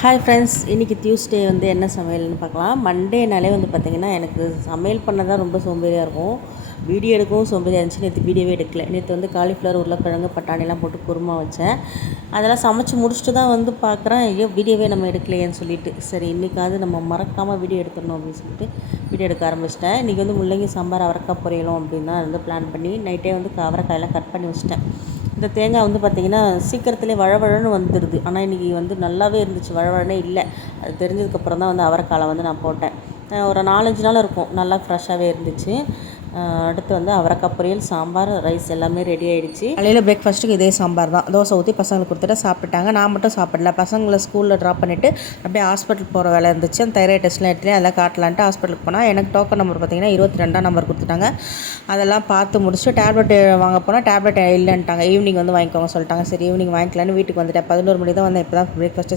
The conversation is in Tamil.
ஹாய் ஃப்ரெண்ட்ஸ், இன்றைக்கி டியூஸ்டே வந்து என்ன சமையல்னு பார்க்கலாம். மண்டேனாலே வந்து பார்த்திங்கன்னா எனக்கு சமையல் பண்ண தான் ரொம்ப சோம்பேறியாக இருக்கும். வீடியோ எடுக்கவும் சோம்பேறியாக இருந்துச்சு. நேற்று வீடியோவே எடுக்கல. நேற்று வந்து காலிஃப்ளவர், உருளைக்கிழங்கு, பட்டாணிலாம் போட்டு குருமா வச்சேன். அதெல்லாம் சமைச்சு முடிச்சுட்டு தான் வந்து பார்க்குறேன், ஐயோ வீடியோவே நம்ம எடுக்கலையேன்னு சொல்லிட்டு, சரி இன்றைக்காவது நம்ம மறக்காமல் வீடியோ எடுத்துடணும் அப்படின்னு சொல்லிட்டு வீடியோ எடுக்க ஆரம்பிச்சிட்டேன். இன்றைக்கி வந்து முள்ளங்கி சாம்பார், அவரைக்காய் பொரியலும் அப்படின்னு தான் வந்து பிளான் பண்ணி நைட்டே வந்து அவரைக்காயெல்லாம் கட் பண்ணி வச்சிட்டேன். இந்த தேங்காய் வந்து பார்த்திங்கன்னா சீக்கிரத்துலேயே வழவழன்னு வந்துடுது. ஆனால் இன்றைக்கி வந்து நல்லாவே இருந்துச்சு, வழவழனே இல்லை. அது தெரிஞ்சதுக்கப்புறம் தான் வந்து அவரைக்காயை வந்து நான் போட்டேன். ஒரு 4-5 நாள் இருக்கும், நல்லா ஃப்ரெஷ்ஷாகவே இருந்துச்சு. அடுத்து வந்து அவரைக்காய் பொரியல், சாம்பார், ரைஸ் எல்லாமே ரெடி ஆகிடுச்சு. காலையில் பிரேக்ஃபாஸ்ட்டுக்கு இதே சாம்பார் தான். தோசை ஊற்றி பசங்களுக்கு கொடுத்துட்டு சாப்பிட்டாங்க. நான் மட்டும் சாப்பிடல. பசங்களை ஸ்கூலில் ட்ராப் பண்ணிவிட்டு அப்படியே ஹாஸ்பிட்டல் போகிற வேலை இருந்துச்சு. அந்த தைராய்டு டெஸ்ட்லாம் எடுத்துகிட்டு அதெல்லாம் காட்டலான்ட்டு ஹாஸ்பிட்டலுக்கு போனால் எனக்கு டோக்கன் நம்பர் பார்த்திங்கன்னா 22ஆம் நம்பர் கொடுத்துட்டாங்க. அதெல்லாம் பார்த்து முடிச்சுட்டு டேப்லெட் வாங்க போனால் டேப்லெட் இல்லைன்ட்டாங்க. ஈவினிங் வந்து வாங்கிக்கோங்க சொல்லிட்டாங்க. சரி ஈவினிங் வாங்கிக்கலான்னு வீட்டுக்கு வந்துட்டேன். 11 மணி தான் வந்தேன். இப்போ தான் பிரேக்ஃபாஸ்ட்டு